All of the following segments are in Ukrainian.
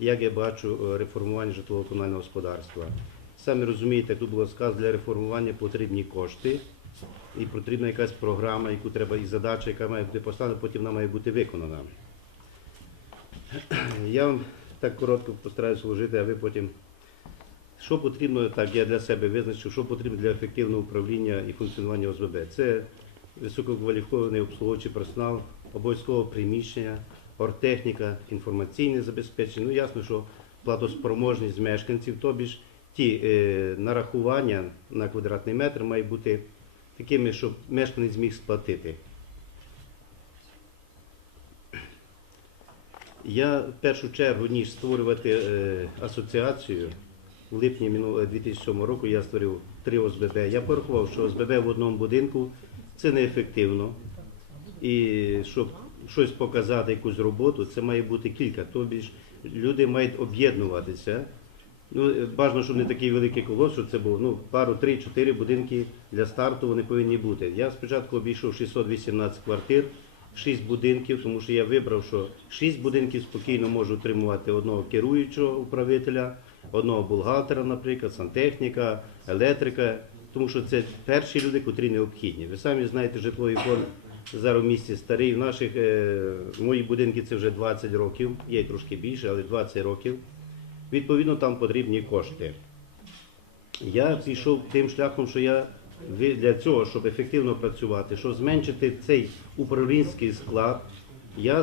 як я бачу е, реформування житлово-комунального господарства. Самі розумієте, тут було сказано, для реформування потрібні кошти і потрібна якась програма, яку треба, і задача, яка має бути поставлена, потім вона має бути виконана. Я вам так коротко постараюся вложити, а ви потім. Що потрібно, так я для себе визначив, що потрібно для ефективного управління і функціонування ОСББ. Це висококваліфікований обслуговуючий персонал, обов'язково приміщення, оргтехніка, інформаційне забезпечення. Ну ясно, що платоспроможність мешканців, тобі ж ті е, нарахування на квадратний метр мають бути такими, щоб мешканець зміг сплатити. Я в першу чергу, ніж створювати е, асоціацію, в липні минулого 2007 року я створив три ОСББ. Я порахував, що ОСББ в одному будинку це неефективно. І щоб щось показати, якусь роботу, це має бути кілька. Тобі ж люди мають об'єднуватися. Ну, е, бажано, щоб не такий великий колос, щоб це був ну, пару, три-чотири будинки для старту вони повинні бути. Я спочатку обійшов 618 квартир, 6 будинків, тому що я вибрав, що 6 будинків спокійно можу утримувати одного керуючого управителя, одного бухгалтера, наприклад, сантехніка, електрика, тому що це перші люди, котрі необхідні. Ви самі знаєте, житловий фонд зараз в місті старий. В наших е, мої будинки це вже 20 років, є трошки більше, але 20 років. Відповідно, там потрібні кошти. Я пішов тим шляхом, що я для цього, щоб ефективно працювати, щоб зменшити цей управлінський склад, я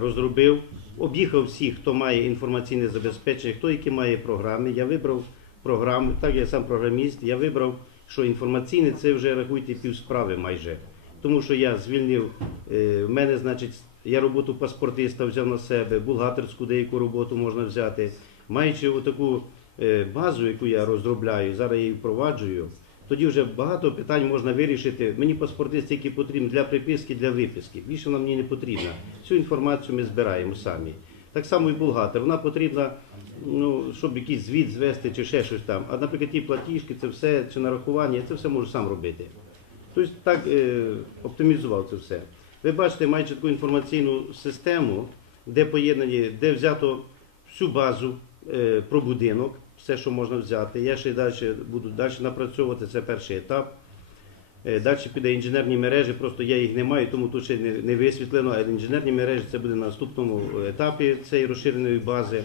розробив, об'їхав всіх, хто має інформаційне забезпечення, хто які має програми. Я вибрав програму, так я сам програміст, я вибрав, що інформаційне це вже рахуйте півсправи майже. Тому що я звільнив, е, в мене, значить, я роботу паспортиста взяв на себе, бухгалтерську деяку роботу можна взяти. Маючи отаку е, базу, яку я розробляю, зараз її впроваджую, тоді вже багато питань можна вирішити. Мені паспортист тільки потрібен для приписки, для виписки. Більше вона мені не потрібна. Всю інформацію ми збираємо самі. Так само і бухгалтер. Вона потрібна, ну, щоб якийсь звіт звести чи ще щось там. А наприклад, ті платіжки, це все, чи нарахування, це все можу сам робити. Тобто так е, оптимізував це все. Ви бачите, маючи таку інформаційну систему, де поєднані, де взято всю базу е, про будинок, все, що можна взяти. Я ще далі буду далі напрацьовувати, це перший етап. Е, Далі піде інженерні мережі, просто я їх не маю, тому тут ще не висвітлено, але інженерні мережі це буде на наступному етапі цієї розширеної бази.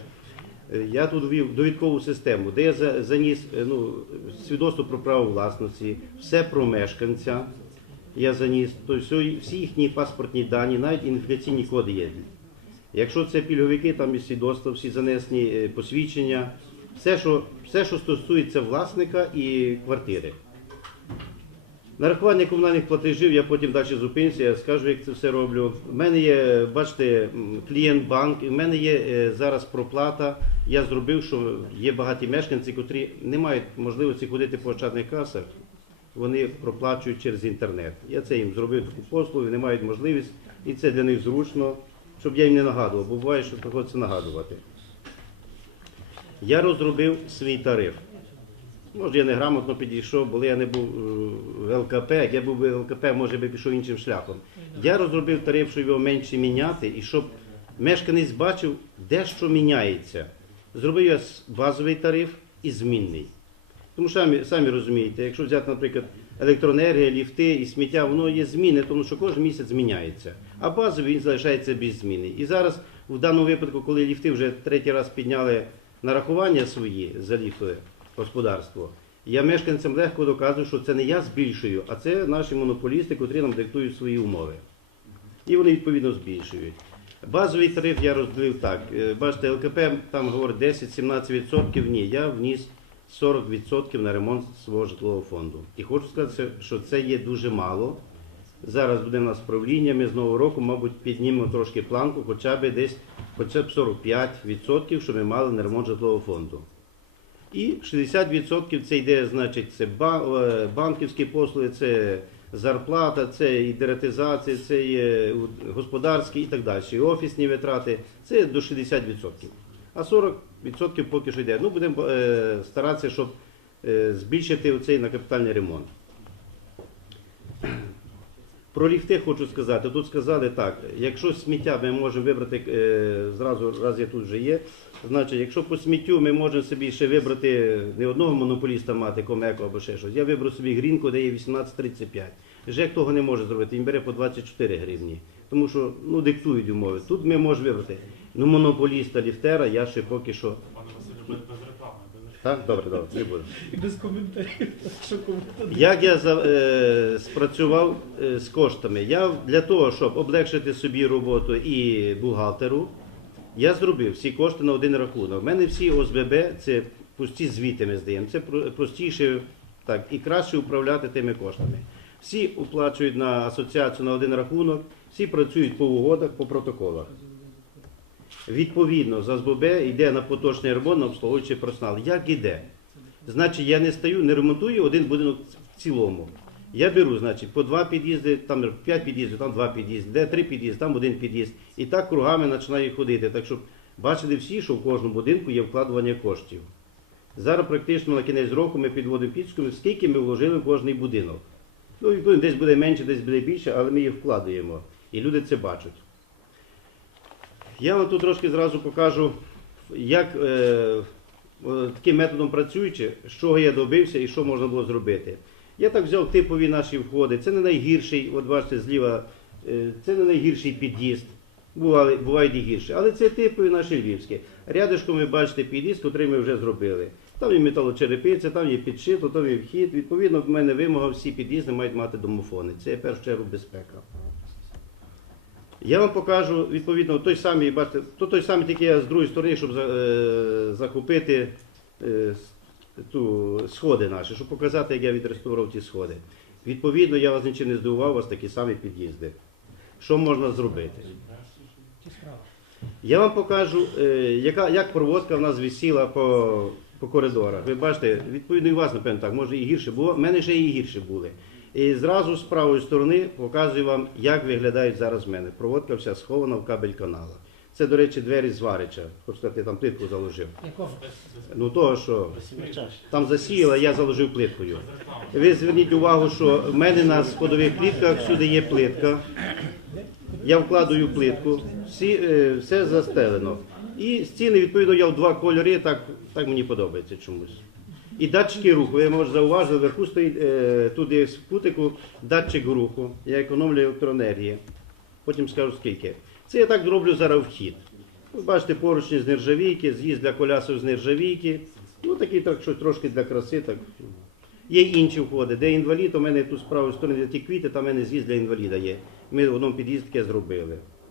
Е, Я тут ввів довідкову систему, де я за- заніс е, ну, свідоцтво про право власності, все про мешканця. Я заніс, тобто всі- їхні паспортні дані, навіть ідентифікаційні коди є. Якщо це пільговики, там і свідоцтва, всі занесені е, посвідчення, все, що, все, що стосується власника і квартири. Нарахування комунальних платежів я потім далі зупинюся, я скажу, як це все роблю. У мене є, бачите, клієнт банк, і в мене є е, зараз проплата. Я зробив, що є багаті мешканці, котрі не мають можливості ходити по ощадних касах. Вони проплачують через інтернет. Я це їм зробив таку послугу, не мають можливість, і це для них зручно, щоб я їм не нагадував, бо буває, що приходиться нагадувати. Я розробив свій тариф. Може, я неграмотно підійшов, бо я не був е, в ЛКП. Як я був в ЛКП, може би пішов іншим шляхом. Я розробив тариф, щоб його менше міняти, і щоб мешканець бачив, де що міняється. Зробив я базовий тариф і змінний. Тому що самі, самі розумієте, якщо взяти, наприклад, електроенергія, ліфти і сміття, воно є зміни, тому що кожен місяць зміняється. А базовий він залишається без зміни. І зараз, в даному випадку, коли ліфти вже третій раз підняли нарахування свої за ліфти господарство, я мешканцям легко доказую, що це не я збільшую, а це наші монополісти, котрі нам диктують свої умови. І вони відповідно збільшують. Базовий тариф я розділив так. Е, Бачите, ЛКП там говорить 10-17%. Ні, я вніс 40% на ремонт свого житлового фонду. І хочу сказати, що це є дуже мало. Зараз буде в нас правління, ми з нового року, мабуть, піднімемо трошки планку, хоча б десь хоча б 45%, щоб ми мали на ремонт житлового фонду. І 60% це йде, значить, це е, банківські послуги, це зарплата, це і дератизація, це і господарські і так далі. І офісні витрати, це до 60%. А 40% поки що йде. Ну, будемо е, старатися, щоб е, збільшити оцей на капітальний ремонт. Про ліфти хочу сказати. Тут сказали так, якщо сміття ми можемо вибрати, е, зразу раз я тут вже є, значить, якщо по сміттю ми можемо собі ще вибрати не одного монополіста мати, комеко або ще щось, я виберу собі грінку, де є 18,35. ЖЕК того не може зробити, він бере по 24 гривні. Тому що ну, диктують умови. Тут ми можемо вибрати. Ну, монополіста ліфтера я ще поки що. Пане Василю, Так, добре, добре, не буду. І без коментарів. Що коментарі? Як я за, е, спрацював е, з коштами? Я для того, щоб облегшити собі роботу і бухгалтеру, я зробив всі кошти на один рахунок. У мене всі ОСББ це пусті звіти ми здаємо. Це простіше так, і краще управляти тими коштами. Всі оплачують на асоціацію на один рахунок, всі працюють по угодах, по протоколах. Відповідно, з ОСББ йде на поточний ремонт, на обслуговуючий персонал. Як іде? Значить, я не стаю, не ремонтую один будинок в цілому. Я беру, значить, по два під'їзди, там п'ять під'їздів, там два під'їзди, де три під'їзди, там один під'їзд. І так кругами починаю ходити. Так щоб бачили всі, що в кожному будинку є вкладування коштів. Зараз практично на кінець року ми підводимо підсумки, скільки ми вложили в кожний будинок. Ну, відповідно, десь буде менше, десь буде більше, але ми їх вкладаємо. І люди це бачать. Я вам тут трошки зразу покажу, як е, таким методом працюючи, чого я добився і що можна було зробити. Я так взяв типові наші входи. Це не найгірший, от бачите, зліва, е, це не найгірший під'їзд. Бували, бувають і гірші. Але це типові наші львівські. Рядишком ви бачите під'їзд, який ми вже зробили. Там є металочерепиця, там є підшито, там є вхід. Відповідно, в мене вимога, всі під'їзди мають мати домофони. Це першу чергу безпека. Я вам покажу відповідно той самий, бачите, то той самий, тільки я з другої сторони, щоб за- е, захопити е, ту сходи наші, щоб показати, як я відреставрував ті сходи. Відповідно, я вас нічим не здивував, у вас такі самі під'їзди. Що можна зробити? Я вам покажу, е, яка, як проводка в нас висіла по, по коридорах. Ви бачите, відповідно і у вас, напевно, так, може і гірше було. У мене ще і гірше були. І зразу з правої сторони показую вам, як виглядають зараз в мене. Проводка вся схована в кабель канала. Це, до речі, двері з Варича. Хочу сказати, я там плитку заложив. Якого? Ну того, що там засіяла, я заложив плиткою. Ви зверніть увагу, що в мене на сходових плитках всюди є плитка. Я вкладаю плитку, всі, е, все застелено. І стіни, відповідно, я в два кольори, так, так мені подобається чомусь. І датчики руху. Ви може зауважили, вверху стоїть е, тут є в кутику датчик руху. Я економлю електроенергії. Потім скажу скільки. Це я так зроблю зараз вхід. Ви бачите, поручні з нержавійки, з'їзд для колясок з нержавійки. Ну такий так, щось трошки для краси. Так. Є інші входи. Де інвалід, у мене тут з правої сторони де ті квіти, там у мене з'їзд для інваліда є. Ми в одному під'їзді таке зробили.